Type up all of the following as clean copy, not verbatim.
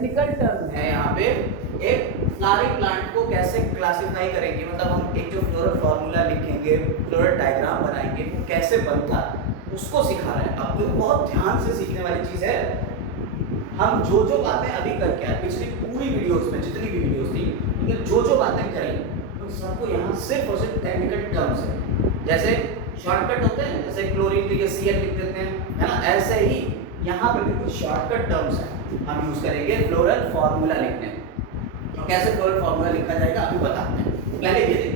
Technical term है यहाँ पे। एक फ्लावरिंग प्लांट को कैसे क्लासिफाई करेंगे, मतलब हम एक जो फ्लोरल फार्मूला लिखेंगे, फ्लोरल डायग्राम बनाएंगे, वो कैसे बनता है उसको सिखा रहे हैं। आपको बहुत ध्यान से सीखने वाली चीज है। हम जो जो बातें अभी करके आए पिछली पूरी वीडियोस में, जितनी भी वीडियोस थी उनमें जो जो बातें करी उन सबको यहाँ सिर्फ और सिर्फ टेक्निकल टर्म्स है। जैसे शॉर्टकट होते हैं, जैसे क्लोरीन के लिए Cl लिख देते हैं, है ना, ऐसे ही यहाँ पे भी कुछ शॉर्टकट टर्म्स हैं हम यूज करेंगे फ्लोरल फार्मूला लिखने में। तो कैसे फ्लोरल फार्मूला लिखा जाएगा अभी बताते हैं। पहले ये देखिए,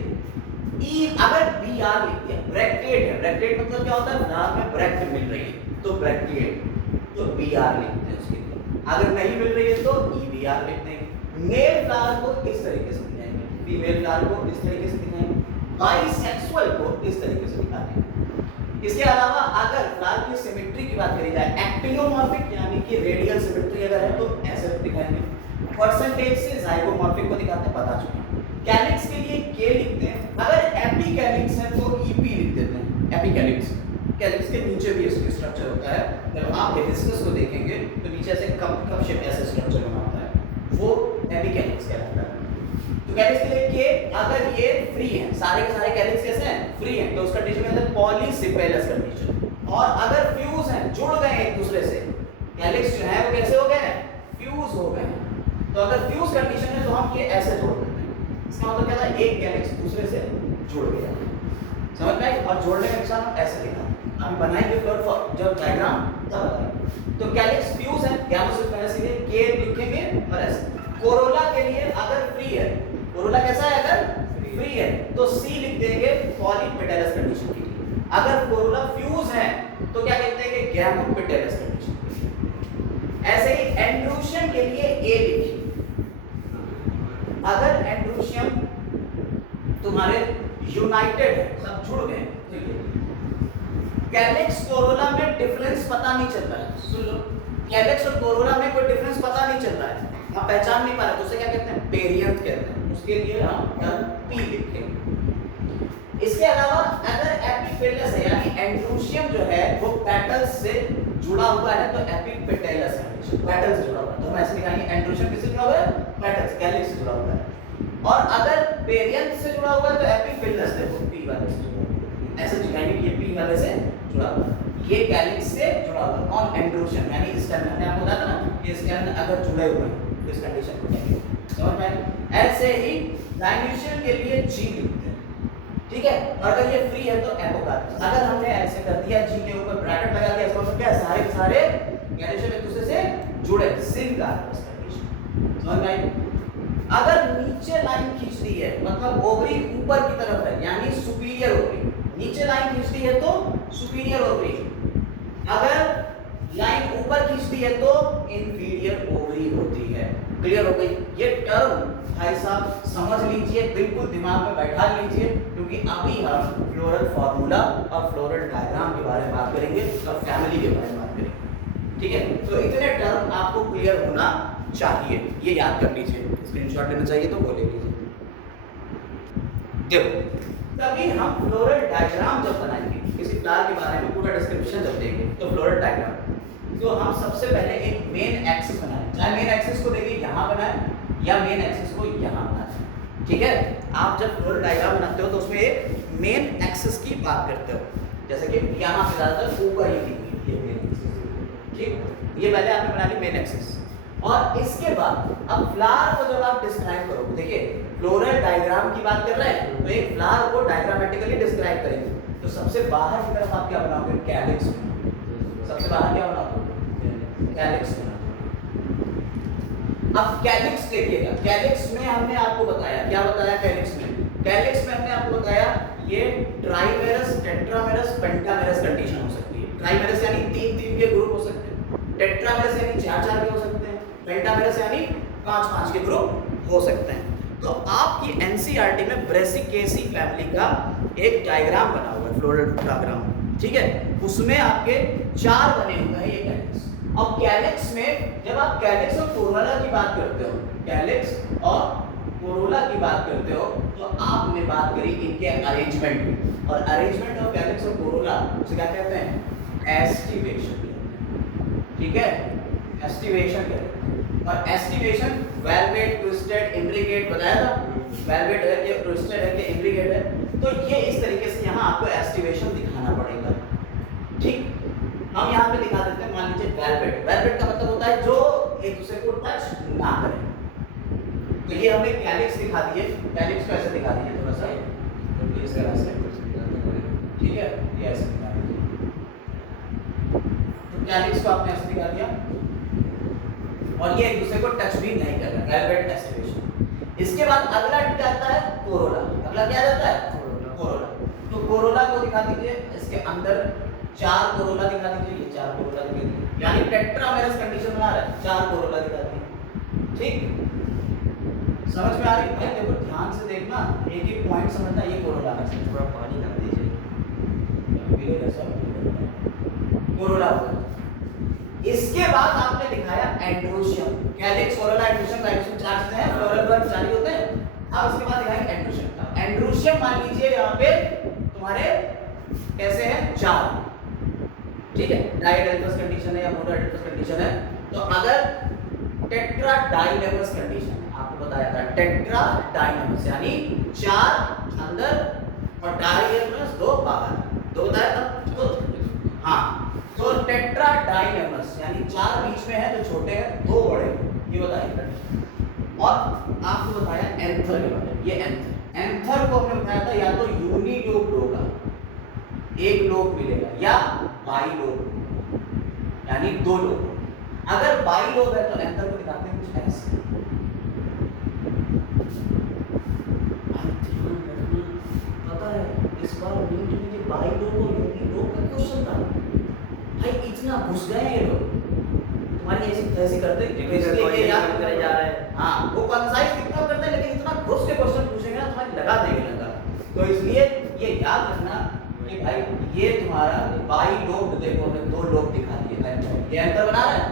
ई अगर बी आर लिख दिया, ब्रैकेट है, ब्रैकेट मतलब क्या होता है, फ्लावर में ब्रैकेट मिल रही है तो ब्रैकेट, तो बी आर लिखते हैं उसके लिए। अगर नहीं मिल रही है तो ई बी आर लिखते हैं। मेल फ्लावर को इस तरीके से दिखाएंगे, फीमेल फ्लावर को इस तरीके से दिखाएंगे, बाइसेक्सुअल को इस तरीके से दिखाते हैं। इसके अलावा अगर फ्लावर की सिमेट्री की बात करी जाए, एक्टिनोमॉर्फिक यानी कि रेडियल सिमेट्री अगर है तो ऐसे दिखाएंगे। परसेंटेज से जाइगोमॉर्फिक को दिखाते हैं, पता चुका। कैलिक्स के लिए के लिखते हैं, अगर एपिकैलिक्स है तो ईपी लिख देते हैं। एपिकैलिक्स, कैलिक्स के नीचे भी इसका स्ट्रक्चर होता है। जब आप हिबिस्कस को देखेंगे तो नीचे ऐसे कप शेप ऐसे स्ट्रक्चर बना होता है, वो एपिकैलिक्स कहलाता है। तो कैलिक्स के लिए के, अगर ये फ्री है, सारे के सारे कैलिक्स कैसे हैं, फ्री हैं, तो उसका कंडीशन कहते हैं पॉलीसिपेलस कंडीशन। और अगर फ्यूज हैं, जुड़ गए एक दूसरे से, कैलिक्स जो है वो कैसे हो गए हैं, फ्यूज हो गए हैं। तो अगर फ्यूज कंडीशन है तो हम ये ऐसे जोड़ देते हैं। इसका मतलब क्या था, एक कैलिक्स दूसरे से जुड़ गया, समझ में आई। और जोड़ने का निशान हम ऐसे लिखा, हम बनाएंगे फ्लोर जब डायग्राम तब बताएंगे। तो कैलिक्स फ्यूज है, गैमो से पहले सीधे के लिखेंगे और ऐसे। कोरोला के लिए अगर फ्री है, कोरोला कैसा है, अगर फ्री है तो सी लिख देंगे पॉलीपेटलस कंडीशन के लिए। अगर कोरोला फ्यूज है तो क्या लिखते हैं, गैमोपेटलस कंडीशन। ऐसे ही एंड्रूशियम के लिए ए लिखिए, अगर एंड्रूशियम तुम्हारे यूनाइटेड है, सब जुड़ गए। कैलिक्स कोरोला में डिफरेंस पता नहीं चल रहा है, सुन लो, कैलिक्स और कोरोला में कोई डिफरेंस पता नहीं चल रहा है, आप पहचान नहीं पा रहे तो उसे क्या कहते हैं, पेरियंट कहते हैं। उसके लिए हम पी लिखेंगे। इसके अलावा अगर एपिफिलस है यानी एंड्रूशियम जो है वो पेटल्स से जुड़ा हुआ है तो एपिपेटलस है, पेटल्स से जुड़ा हुआ है तो हम ऐसे लिखेंगे, एंड्रूशियम किससे जुड़ा हुआ है, पेटल्स, कैलिक्स से जुड़ा हुआ है। और अगर पेरियंट से जुड़ा हुआ है तो एपिफिलस, देखो पी वाले से जुड़ा हुआ है, ऐसे लिखेंगे कि ये पी वाले से जुड़ा हुआ है, ये कैलिक्स से जुड़ा हुआ है। कौन, एंड्रूशियम, यानी इसका मैंने आपको बताया था ना कि इसके अंदर अगर जुड़े हुए हैं तो इस कंडीशन को कहेंगे, समझ में। ऐसे ही डायल्यूशन के लिए जी लिखते हैं, ठीक है। और अगर ये फ्री है तो एपोकार्पस। अगर हमने ऐसे कर दिया, जी के ऊपर ब्रैकेट लगा दिया, इसका मतलब क्या है, सारे के सारे डायल्यूशन एक दूसरे से जुड़े, सिनकार्पस कंडीशन, समझ में आई। अगर नीचे लाइन खींच दी है मतलब ओवरी ऊपर की तरफ है यानी सुपीरियर ओवरी, नीचे लाइन खींच दी है तो सुपीरियर ओवरी, अगर लाइन ऊपर खींचती है तो इंफीरियर ओवरी होती है। क्लियर हो गई। ये टर्म भाई साहब समझ लीजिए, बिल्कुल दिमाग में बैठा लीजिए, क्योंकि अभी हम फ्लोरल फार्मूला और फ्लोरल डायग्राम के बारे में बात करेंगे और फैमिली के बारे में बात करेंगे, ठीक है। तो इतने टर्म आपको क्लियर होना चाहिए, ये याद कर लीजिए, स्क्रीनशॉट लेना चाहिए तो वो ले लीजिए। देखो, तभी हम फ्लोरल डायग्राम जब बनाएंगे, किसी फ्लावर के बारे में पूरा डिस्क्रिप्शन जब देंगे तो फ्लोरल डायग्राम, तो हम सबसे पहले एक मेन एक्सिस बनाएं, चाहे मेन एक्सिस को देखिए यहाँ बनाएं या मेन एक्सिस को यहाँ बनाएं, ठीक है। आप जब फ्लोरल डायग्राम बनाते हो तो उसमें एक मेन एक्सिस की बात करते हो, जैसे कि यहाँ पे ज़्यादातर ऊपर ही दी हुई ये मेन एक्सिस, ठीक। ये पहले आपने बना ली मेन एक्सिस, और इसके बाद अब फ्लावर को जब आप डिस्क्राइब करोगे, देखिए फ्लोरल डायग्राम की बात कर रहे हैं तो एक फ्लावर को डायग्रामेटिकली डिस्क्राइब करेंगे, तो सबसे बाहर की तरफ आप क्या बनाओगे, कैलिक्स, सबसे बाहर क्या बनाओगे, कैलिक्स। अब कैलिक्स देखिएगा, कैलिक्स में हमने आपको बताया, क्या बताया कैलिक्स में, कैलिक्स में हमने आपको बताया ये ट्राइमेरस, टेट्रामेरस, पेंटामेरस कंडीशन हो सकती है। ट्राइमेरस यानी 3-3 के ग्रुप हो सकते हैं, टेट्रामेरस यानी 4-4 के हो सकते हैं, पेंटामेरस यानी 5-5 के ग्रुप हो सकते हैं। तो आपकी एनसीईआरटी में ब्रेसिकेसी फैमिली का एक डायग्राम बना हुआ है, फ्लोरल डायग्राम, ठीक है, उसमें आपके 4 बने हुए हैं ये कैलिक्स। अब कैलिक्स में जब आप कैलिक्स और कोरोला की बात करते हो, कैलिक्स और कोरोला की बात करते हो, तो आपने बात करी इनके अरेंजमेंट की, और अरेंजमेंट ऑफ कैलिक्स और कोरोला उसे क्या कहते हैं, एस्टिवेशन, ठीक है, एस्टिवेशन कहते हैं। और एस्टिमेशन वेलवेट, ट्विस्टेड, इम्ब्रिकेट बताया था। वेलवेट है कि ट्विस्टेड है कि इम्ब्रिकेट है। तो ये इस तरीके से यहाँ आपको एस्टिमेशन दिखाना पड़ेगा। ठीक, हम यहाँ पे दिखा देते हैं। मान लीजिए वेलवेट, वेलवेट का मतलब होता है जो एक दूसरे को टच ना करे। तो ये हमने कैलिक्स दिखा दिए, कैलिक्स को ऐसे दिखा दिए थोड़ा सा इस तरह से, ठीक है, ये ऐसे दिखा दिया। तो कैलिक्स को आपने ऐसे दिखा दिया और ये एक दूसरे को टच भी नहीं कर रहा, वेलवेट एस्टिमेशन। इसके बाद अगला क्या आता है, कोरोला। अगला क्या आता है, कोरोला। तो कोरोला को दिखा दीजिए, इसके अंदर 4 कोरोला दिखा दीजिए, ये 4 कोरोला दिखा दीजिए, यानी टेट्रामेरस कंडीशन बना रहा है, 4 कोरोला दिखा दीजिए। ठीक, समझ में आ रही है? देखो ध्यान से देखना, एक एक पॉइंट समझना। ये कोरोला है, थोड़ा पानी डाल दीजिए, कोरोला होगा। इसके बाद आपने दिखाया एंड्रोशियम, कैलिक्स, कोरोला, एंड्रोशियम, जाइलोशियम, 4 चीजें हैं, फ्लोरल बल्ब 4 ही होते हैं। अब उसके बाद दिखाएंगे एंड्रोशियम। एंड्रोशियम मान लीजिए यहाँ पे तुम्हारे कैसे हैं, 4, ठीक है, डाइडेल्फस कंडीशन है या मोनोडेल्फस कंडीशन है। तो अगर टेट्रा डाइलेमस कंडीशन है, आपको बताया था टेट्रा डाइलेमस यानी 4 अंदर और डाइलेमस 2 बाहर, 2 बताया था। तो हाँ, तो टेट्रा डाइलेमस यानी 4 बीच में है जो छोटे हैं, 2 बड़े, ये बताइए। और आपको बताया एंथर के बारे में, ये एंथर, एंथर को हमने बताया था या तो यूनिलोब होगा, एक लोब मिलेगा, या बाइलोब यानी 2 लोब। अगर बाइलोब है तो एंथर को दिखाते हैं कुछ ऐसे। पता है इस बार नीट में ये बाइलोब और यूनिलोब का क्वेश्चन था भाई, इतना घुस गए ये लोग, तुम्हारी ऐसी करते इसलिए याद करे जा रहा है। हाँ, वो कंसाइज कितना करते हैं लेकिन इतना घुस के क्वेश्चन पूछेंगे ना तुम्हारी लगा देंगे लगा। तो इसलिए ये याद रखना कि भाई ये तुम्हारा बाइलोब, देखो हमने 2 लोब दिखा दिए, ये एंथर बना रहा है,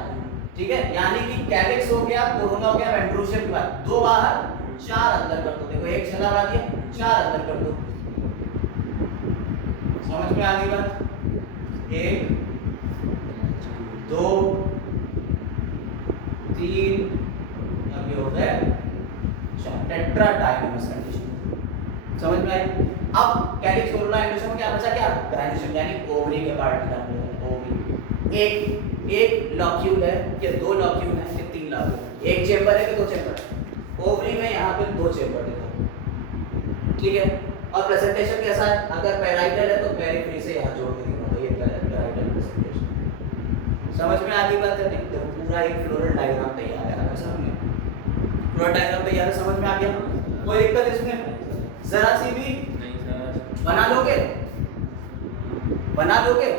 ठीक है, यानी कि कैलिक्स हो गया, कोरोना हो गया, एंड्रोशियम के बाद 2 बाहर 4 अंदर कर दो। देखो एक छल्ला बना दिया, 4 अंदर कर दो। समझ में आ गई बात? 1 2 3, अब ये हो गया 4, टेट्रा डाइलेमस कंडीशन। समझ में आई? अब कैलिक्स, कोरोना, एंड्रोशियम में क्या बचा, क्या ग्राइनेशियम यानी ओवरी के पार्ट निकालना, ओवरी। एक लॉक्यूल है कि 2 लॉक्यूल है कि 3 लॉक्यूल, एक चेंबर है कि 2 चेंबर है। ओवरी में यहाँ पे 2 चेंबर देखो, ठीक है। और प्रेजेंटेशन कैसा है, अगर पैराइटल है तो पेरिफेरी से यहाँ जोड़ के दिखाओ, ये पैराइटल प्रेजेंटेशन। समझ में आ गई बात है? नहीं तो पूरा एक फ्लोरल डायग्राम तैयार है आपके सामने, फ्लोरल डायग्राम तैयार है, समझ में आ गया? कोई दिक्कत इसमें जरा सी भी? बना लोगे, बना लोगे।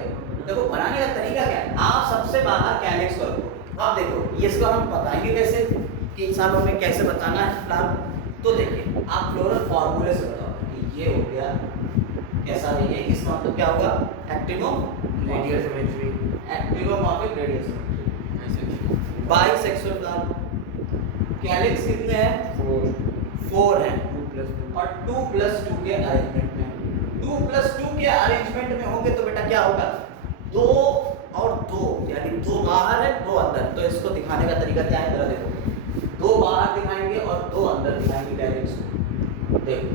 देखो बनाने का तरीका क्या है, आप सबसे बाहर कैलिक्स करो। अब देखो ये इसको हम बताएंगे कैसे कि इंसानों में कैसे बताना है प्लान। तो देखिए आप फ्लोरल फार्मूले से बताओ कि ये हो गया कैसा है, ये इसका मतलब क्या होगा, radial symmetry, actinomorphic radial symmetry, bisexual plan. Calyx कितने हैं, 4 हैं, 2+2 और 2+2 के अरेंजमेंट में, 2+2 के अरेंजमेंट में होंगे तो बेटा क्या होगा, 2 और 2 यानी 2 बाहर है 2 अंदर। तो इसको दिखाने का तरीका क्या है, जरा देखो, 2 बाहर दिखाएंगे और 2 अंदर दिखाएंगे कैलिक्स को। देखो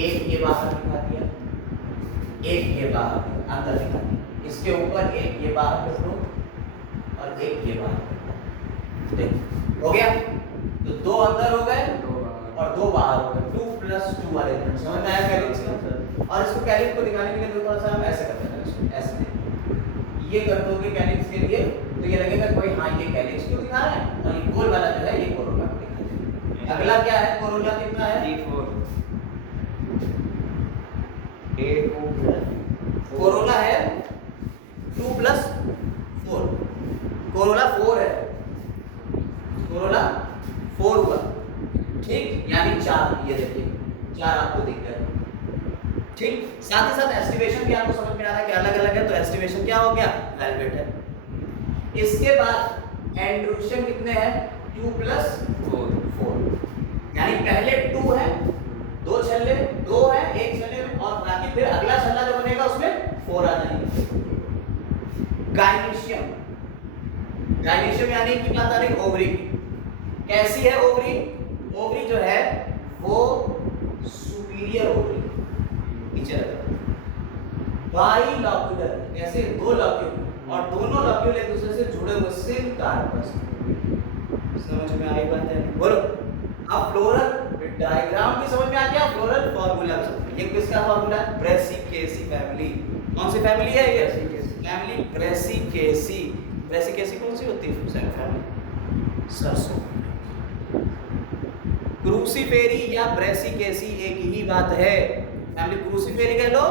एक ये बाहर दिखा दिया, एक ये बाहर अंदर दिखा दिया, इसके ऊपर एक ये बाहर कर दो और एक ये बाहर कर दो। देखो हो गया, तो 2 अंदर हो गए और 2 बाहर हो गए, 2+2 वाले। समझ में आया कैलिक्स का? और इसको कैलिक्स को दिखाने के लिए थोड़ा सा हम ऐसे करते हैं, ऐसे ये कर दोगे कैलिक्स के लिए तो ये लगेगा कोई हाँ ये कैलिक्स क्यों दिखा रहा है, और ये गोल वाला जो है ये कोरोना को दिखा रहा है। अगला क्या है, कोरोना कितना है, D4 कोरोना है 2+4, कोरोना 4 है, कोरोना 4 हुआ, ठीक, यानी 4, ये देखिए 4 आपको दिख गया, ठीक। साथ ही साथ एस्टिमेशन भी आपको समझ में आ रहा है कि अलग अलग है, तो एस्टिमेशन क्या हो गया, वेलवेट है। इसके बाद एंड्रोशियम कितने हैं, 2+4, यानी पहले 2 है, 2 छल्ले, 2 है एक छल्ले में, और बाकी फिर अगला छल्ला जो बनेगा उसमें 4 आ जाएंगे। गायनीशियम गाइनेशियम यानी कि बात आ रही ओवरी की। कैसी है ओवरी? ओवरी जो है वो सुपीरियर ओवरी, नीचे रखा, बाइलॉक्यूलर, कैसे? दो लॉक्यूल और दोनों लॉक्यूल एक दूसरे से जुड़े हुए सिम कार्पस। समझ में आई बात है? बोलो। अब फ्लोरल डायग्राम भी समझ में आ गया, फ्लोरल फार्मूला भी समझ में। ये किसका फार्मूला है? Brassicaceae family. कौन सी फैमिली है ये? Family Brassicaceae. ब्रेसिकेसी कौन सी होती है फैमिली? सरसों। क्रूसीफेरी या ब्रेसिकेसी एक ही बात है। फैमिली क्रूसीफेरी कह लो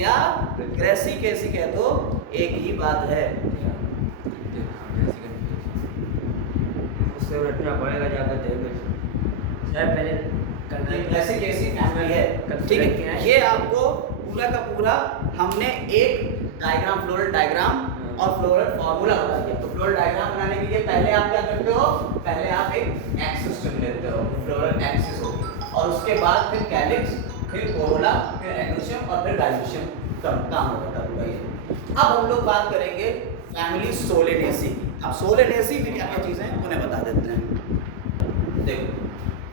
या ब्रेसिकेसी कह दो, एक ही बात है। उससे रटना पड़ेगा जाकर देख सर पहले ब्रेसिकेसी फैमिली है, ठीक है। ये आपको पूरा का पूरा हमने एक डायग्राम, फ्लोरल डायग्राम और फ्लोरल फार्मूला बता दिया। तो फ्लोरल डायग्राम बनाने के लिए पहले आप क्या करते हो? पहले आप एक एक्सिस चुन लेते हो, फ्लोरल एक्सिस होगी, और उसके बाद फिर कैलिक्स, फिर कोरोला, फिर एंडोशियम और फिर डायल्यूशियम काम होता है ये। अब हम लोग बात करेंगे फैमिली सोलेनेसी की। अब सोलेनेसी में क्या क्या चीजें हैं उन्हें बता देते हैं। देखो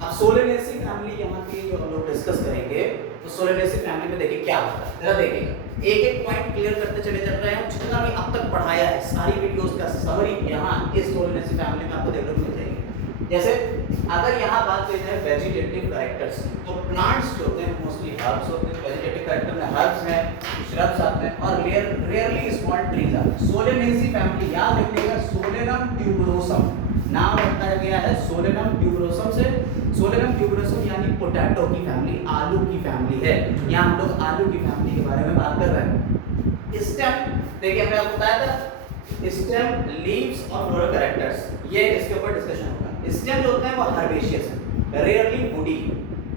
अब सोलेनेसी फैमिली यहाँ की जो हम लोग डिस्कस करेंगे, तो सोलेनेसी फैमिली में देखिए क्या होता है, जरा देखिएगा। एक एक पॉइंट क्लियर करते चले चल रहे हैं। जितना भी अब तक पढ़ाया है सारी वीडियोस का समरी यहाँ इस सोलेनेसी फैमिली में आपको देखने को मिल जाएगी। जैसे अगर यहाँ बात करी जाए वेजिटेटिव कैरेक्टर्स, तो प्लांट्स जो होते हैं मोस्टली हर्ब्स होते हैं। वेजिटेटिव कैरेक्टर में हर्ब्स हैं, श्रब्स आते हैं और रेयरली स्मॉल ट्रीज आते हैं। सोलेनेसी फैमिली याद रखिएगा, सोलेनम ट्यूबरोसम नाम रखा गया है सोलेनम ट्यूबरोसम से। सोलेनम ट्यूबरोसम यानी पोटैटो की फैमिली, आलू की फैमिली है। यहाँ हम लोग आलू की फैमिली के बारे में बात कर रहे हैं। स्टेम देखिए, हमने आपको बताया था स्टेम, लीव्स और फ्लोरल कैरेक्टर्स, ये इसके ऊपर डिस्कशन होगा। स्टेम जो होते हैं वो हर्बेशियस है, रेयरली वुडी।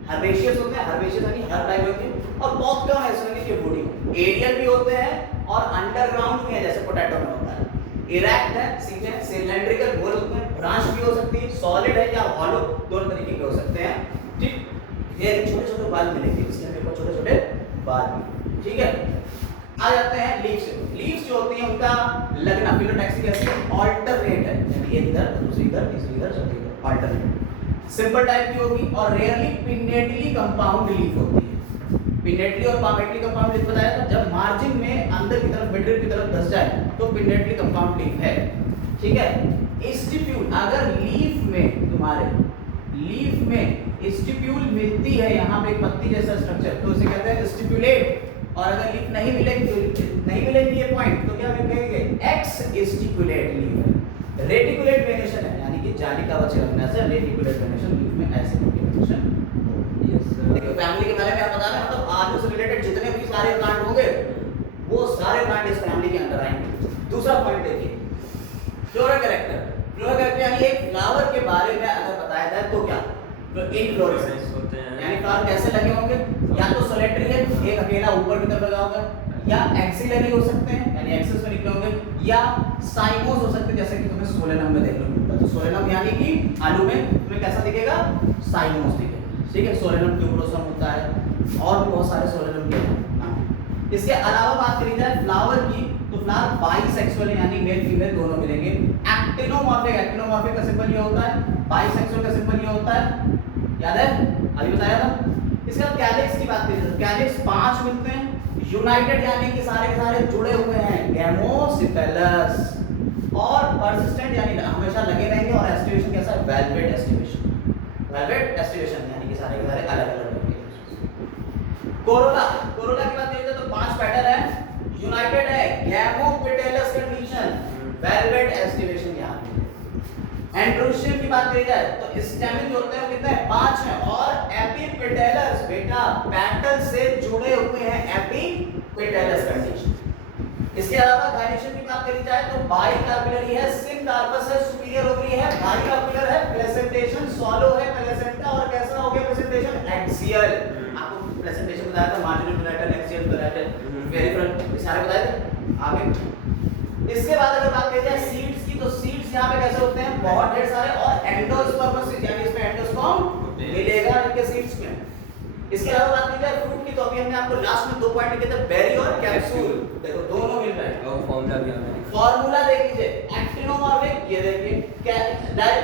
हर्बेशियस होते हैं, हर्बेशियस यानी हर टाइप होते हैं, और बहुत कम ऐसे होंगे कि वुडी। एरियल भी होते हैं और अंडरग्राउंड भी है, जैसे पोटैटो में होता है। इरेक्ट है, सीधे सिलेंड्रिकल गोल होते हैं, ब्रांच भी हो सकती है, सॉलिड है या हॉलो, दोनों तरीके के हो सकते हैं। ठीक, ये छोटे छोटे बाल मिलेंगे इसके ऊपर, छोटे छोटे बाल भी, ठीक है। आ जाते हैं लीव्स। लीव्स जो होती हैं उनका लगना फिलोटैक्सी कैसे ऑल्टरनेट है, यानी एक इधर दूसरी इधर तीसरी इधर चौथी इधर, ऑल्टरनेट। सिंपल टाइप की होगी और रेयरली पिनेटली कंपाउंड लीफ होती है। पिनेटली और पामेटली कंपाउंड लीफ बताया था, जब मार्जिन में अंदर की तरफ मिडिल की तरफ धस जाए तो पिनेटली कंपाउंड लीफ है, ठीक है। स्टिप्यूल, अगर लीफ में तुम्हारे लीफ में स्टिप्यूल मिलती है, यहाँ पे एक पत्ती जैसा स्ट्रक्चर, तो उसे कहते हैं स्टिपुलेट। और अगर लीफ नहीं मिलेगी ये पॉइंट, तो क्या कहेंगे? एक्स स्टिपुलेट लीफ है। रेटिकुलेट वेनेशन है, यानी कि जालिका बचे लगने से रेटिकुलेट वेनेशन लीफ में ऐसे वेनेशन। यस देखिए फैमिली के बारे में आप बता रहे हैं, मतलब आलू से रिलेटेड जितने भी सारे प्लांट होंगे वो सारे प्लांट इस फैमिली के अंदर आएंगे। दूसरा पॉइंट देखिए, फ्लोरल कैरेक्टर। फ्लोरल कैरेक्टर यानी एक फ्लावर के बारे में अगर बताया जाए तो क्या? तो इनफ्लोरेसेंस होते हैं, यानी फ्लावर कैसे लगे होंगे? या तो सोलेटरी है, एक अकेला ऊपर की तरफ लगा होगा, या एक्सिलरी हो सकते हैं यानी एक्सिस में निकले होंगे, या साइमोस हो सकते हैं, जैसे कि तुम्हें सोलेनम में देखने को मिलता है। तो सोलेनम यानी कि आलू में तुम्हें कैसा दिखेगा? साइमोस दिखेगा, ठीक है। सोलेनम ट्यूबरोसम होता है और भी बहुत सारे सोलेनम के नाम। इसके अलावा बात करी जाए फ्लावर की, तो फ्लावर बाइसेक्सुअल यानी मेल फीमेल दोनों मिलेंगे। एक्टिनोमॉर्फिक, एक्टिनोमॉर्फिक का सिंबल ये होता है, बाइसेक्सुअल का सिंबल ये होता है, याद है अभी बताया था। इसके बाद कैलिक्स की बात करें तो कैलिक्स 5 मिलते हैं। यूनाइटेड यानी कि सारे के सारे जुड़े हुए हैं, गैमोसिपेलस। और पर्सिस्टेंट यानी हमेशा लगे रहेंगे, और एस्टिवेशन कैसा है? Velvet aestivation. वेलवेट एस्टिवेशन यानी कि सारे के सारे अलग अलग होंगे। कोरोला, कोरोला की बात करें तो 5 पेटल है, यूनाइटेड है, गैमोपेटलस कंडीशन, वेलवेट एस्टिवेशन यहाँ पे। एंड्रोशियम की बात करी जाए तो स्टेमिन जो होते हैं कितने हैं? 5 हैं। और एपिपेटलस बेटा पेटल से जुड़े हुए हैं, एपिपेटलस कंडीशन। इसके अलावा गाइनेशियम की बात करी जाए तो बाइकार्पिलरी है, सिन कार्पस है, सुपीरियर ओवरी है, बाइकार्पिलर है, प्लेसेंटेशन सॉलो है, प्लेसेंटा, और कैसा हो गया प्लेसेंटेशन? एक्सियल। आपको प्लेसेंटेशन बताया था, marginal platter, axial platter, peripheral, सारे बताए थे आगे। इसके बाद अगर बात करी जाए सीड्स की, तो सीड्स यहाँ पे कैसे होते हैं? बहुत ढेर सारे, और एंडोस्पर्म यानी इसमें एंडोस्पर्म मिलेगा इनके सीड्स में। इसके अलावा बात की जाए फ्रूट की, तो अभी हमने आपको लास्ट में 2 पॉइंट लिखे थे, बेरी और कैप्सूल, देखो दोनों मिल रहे हैं। और फॉर्मूला भी हमें फॉर्मूला देख लीजिए, एक्टिव एक्टिनोमॉर्फिक ये देखिए,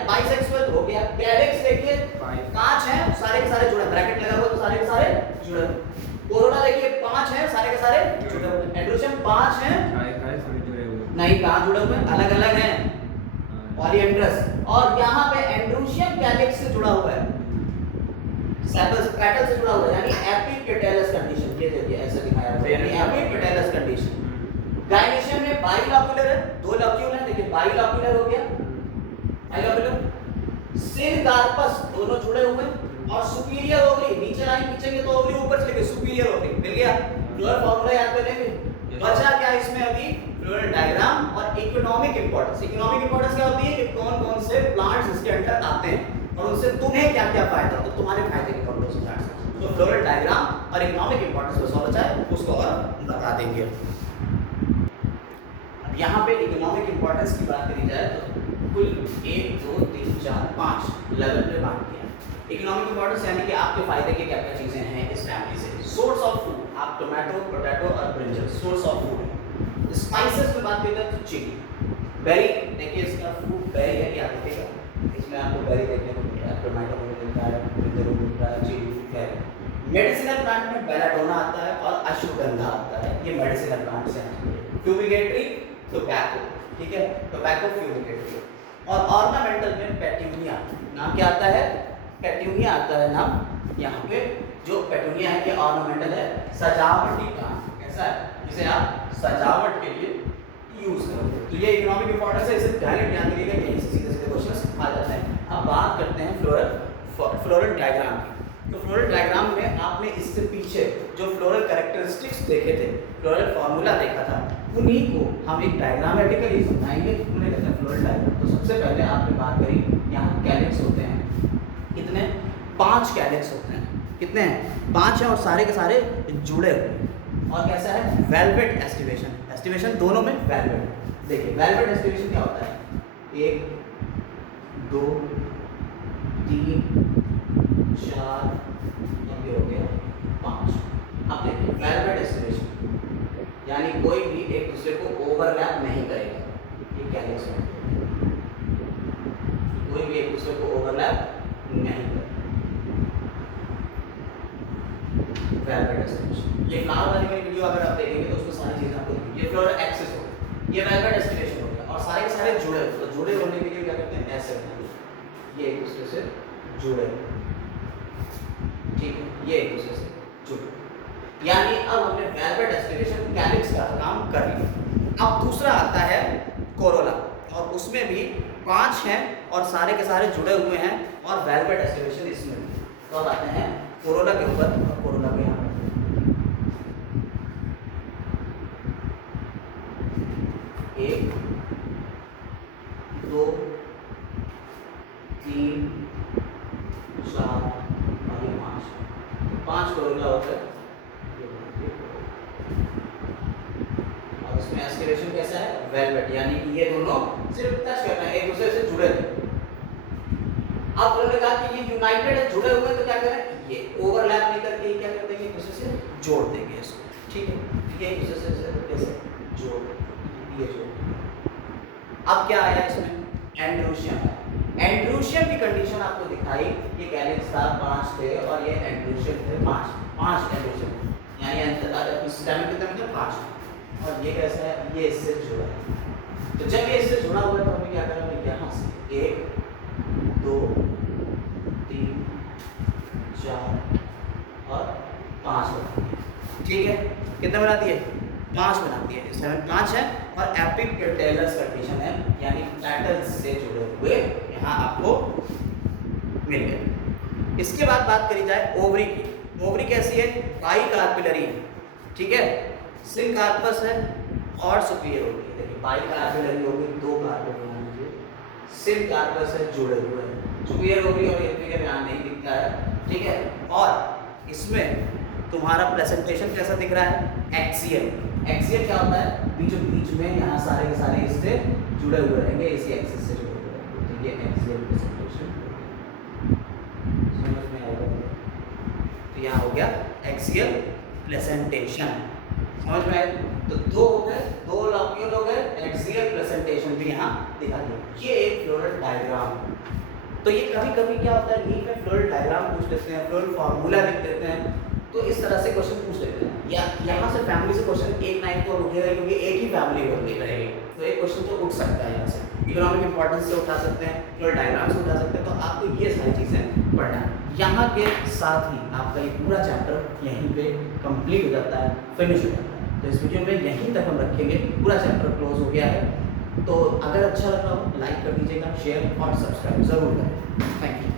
बाइसेक्सुअल हो गया। कैलिक्स देखिए 5 हैं, सारे के सारे जुड़े, ब्रैकेट लगा हुआ तो सारे के सारे जुड़े। कोरोना देखिए 5 हैं, सारे के सारे जुड़े हुए। एंड्रोशियम 5 हैं, नहीं कहाँ जुड़े हुए, अलग अलग हैं, पॉलीएंड्रस। और यहाँ पे एंड्रोशियम कैलिक्स से जुड़ा हुआ है, सेपल्स पेटल से जुड़ा हुआ है, यानी एपिपेटलस कंडीशन। ये देखिए ऐसे दिखाया हुआ है, यानी एपिपेटलस कंडीशन। गायनेशियम में बाइलॉक्यूलर है, 2 लॉक्यूल है, देखिए बाइलॉक्यूलर हो गया, बाइलॉक्यूलर। सिर कार्पस दोनों जुड़े हुए और सुपीरियर ओवरी, नीचे लाइन खींचेंगे तो ओवरी ऊपर चलेगी, सुपीरियर ओवरी मिल गया। फ्लोरल फार्मूला याद कर लेंगे। बचा क्या इसमें अभी, फ्लोरल डायग्राम और इकोनॉमिक इंपॉर्टेंस। इकोनॉमिक इंपॉर्टेंस क्या होती है कि कौन-कौन से प्लांट्स इसके अंडर आते हैं और उनसे तुम्हें क्या-क्या फायदा, तो तुम्हारे फायदे के कौन-कौन से प्लांट्स हैं। तो फ्लोरल डायग्राम और इकोनॉमिक इंपॉर्टेंस को सवाल बचा है, उसको और बता देंगे। अब यहाँ पे इकोनॉमिक इंपॉर्टेंस की बात करी जाए तो कुल 1 2 3 4 5 लेवल पे बांट दिया। इकोनॉमिक इंपॉर्टेंस यानी कि आपके फायदे की क्या-क्या चीजें हैं इस फैमिली से। सोर्स ऑफ फूड, आप टोमेटो, पोटैटो और ब्रिंजल सोर्स ऑफ फूड है। स्पाइसेस में बात करें तो चिली, बेरी, देखिए इसका फ्रूट बेरी है, क्या दिखेगा इसमें आपको बेरी देखने को मिल रहा है, टोमेटो में मिलता है, ब्रिंजल में मिलता है, चिली बेरी। मेडिसिनल प्लांट में बेलाडोना आता है और अश्वगंधा आता है, ये मेडिसिनल प्लांट्स हैं। फ्यूमिगेटरी टोबैको, ठीक है, टोबैको फ्यूमिगेटरी। और ऑर्नामेंटल में पेट्यूनिया, नाम क्या आता है, पेट्यूनिया आता है नाम। यहाँ पे जो पेट्यूनिया है कि ऑर्नामेंटल है, सजावटी प्लांट, कैसा है, जिसे आप सजावट के लिए यूज करोगे। तो ये इकोनॉमिक इंपॉर्टेंस है, इसे डायरेक्ट ध्यान रखिएगा, यहीं से सीधे सीधे क्वेश्चन आ जाते हैं। अब बात करते हैं फ्लोरल डायग्राम की। तो फ्लोरल डायग्राम में आपने इससे पीछे जो फ्लोरल कैरेक्टरिस्टिक्स देखे थे, फ्लोरल फार्मूला देखा था, उन्हीं को हम एक डायग्रामेटिकली समझाएंगे, उन्हें कहते हैं फ्लोरल डायग्राम। तो सबसे पहले आपने बात करी, यहाँ कैलिक्स होते हैं, कितने, 5 कैलिक्स होते हैं, कितने हैं, 5 हैं और सारे के सारे जुड़े हुए हैं। और कैसा है, वेलवेट एस्टिवेशन, एस्टिवेशन दोनों में वेलवेट। देखिए वेलवेट एस्टिवेशन क्या होता है, 1 2 3 4 ये हो गया 5। अब देखिए वेलवेट एस्टिवेशन यानी कोई भी एक दूसरे को ओवरलैप नहीं करेगा, ये कैलिक्स है, कोई भी एक दूसरे को ओवरलैप नहीं करेगा। वेलवेट एस्टिवेशन, ये फ्लावर वाली मेरी वीडियो अगर आप देखेंगे तो उसमें सारी चीजें आपको दिखेंगी। ये फ्लोरल एक्सिस हो गया, ये वेलवेट एस्टिवेशन हो गया और सारे के सारे जुड़े, तो जुड़े होने के लिए क्या करते हैं, ऐसे करते हैं, ये एक दूसरे से जुड़े, ठीक है, ये एक दूसरे से जुड़े, यानी अब हमने वेलवेट एस्टिवेशन कैलिक्स का काम कर लिया। अब दूसरा आता है कोरोला, और उसमें भी 5 हैं और सारे के सारे जुड़े हुए हैं और वेलवेट एस्टिवेशन इसमें भी। तो अब आते हैं कोरोला के ऊपर, और कोरोला के यहाँ 1 2 3 4 और ये 5 कोरोला होता है। और इसमें एस्टिवेशन कैसा है, वेलवेट, यानी कि ये दोनों सिर्फ टच करना है, एक दूसरे से जुड़े हैं। अब उन्होंने कहा कि ये यूनाइटेड है, जुड़े हुए हैं, तो क्या करें, ये ओवरलैप नहीं करके ये क्या कर देंगे, एक दूसरे से जोड़ देंगे इसको, ठीक है, ये एक दूसरे से कैसे जोड़, ये जोड़। अब क्या आया इसमें, एंड्रोशियम। एंड्रोशियम की कंडीशन आपको दिखाई, ये कैलिक्स था 5 थे और ये एंड्रोशियम थे 5 एंड्रोशियम, यानी सिस्टम में कितने थे 5। और ये कैसा है, ये इससे जुड़ा है। तो जब ये इससे जुड़ा हुआ है तो हमें क्या करना है, यहाँ से 1 2 3 4 और 5 बना दिए, ठीक है, कितने बना दिए, 5 बना दिए। इसमें 5 है और एपिपेटलस कंडीशन है, यानी पेटल्स से जुड़े हुए यहाँ आपको मिल गए। इसके बाद बात करी जाए ओवरी की। ओवरी कैसी है, बाइकार्पिलरी, ठीक है, सिंक कार्पस है और सुपीरियर ओवरी। देखिए बाइकार्पिलरी होगी, 2 कार्पेट बना लीजिए, सिंक कार्पस है, जुड़े हुए हैं, सुपीरियर ओवरी और इंफीरियर यहाँ नहीं दिखता है, ठीक है। और इसमें तुम्हारा प्रेजेंटेशन कैसा दिख रहा है, एक्सियल। एक्सियल क्या होता है, बीचों बीच में यहाँ सारे के सारे इससे जुड़े हुए रहेंगे, इसी एक्सिस से जुड़े हुए रहेंगे, तो ये एक्सियल प्रेजेंटेशन समझ में आएगा। तो यहाँ हो गया एक्सियल प्रेजेंटेशन, समझ में आया। तो दो हो गए, दो लॉक्यूल हो गए, एक्सियल प्रेजेंटेशन भी यहाँ दिखा दिया। ये एक फ्लोरल डायग्राम। तो ये कभी कभी क्या होता है, नीट में फ्लोरल डायग्राम पूछ लेते हैं, फ्लोरल फार्मूला लिख देते हैं, तो इस तरह से क्वेश्चन पूछ लेते हैं। या यहाँ से फैमिली से क्वेश्चन एक नाइन को उठेगा क्योंकि एक ही फैमिली होती रहेगी, तो एक क्वेश्चन तो उठ सकता है यहाँ से। इकोनॉमिक इंपॉर्टेंस से उठा सकते हैं, फ्लोरल डायग्राम से उठा सकते हैं, तो आपको ये सारी चीज़ें पढ़ना है। यहाँ के साथ ही आपका ये पूरा चैप्टर यहीं पे कंप्लीट हो जाता है, फिनिश हो जाता है। तो इस वीडियो में यहीं तक हम रखेंगे, पूरा चैप्टर क्लोज हो गया है। तो अगर अच्छा लगा हो लाइक कर दीजिएगा, शेयर और सब्सक्राइब ज़रूर करें। Thank you.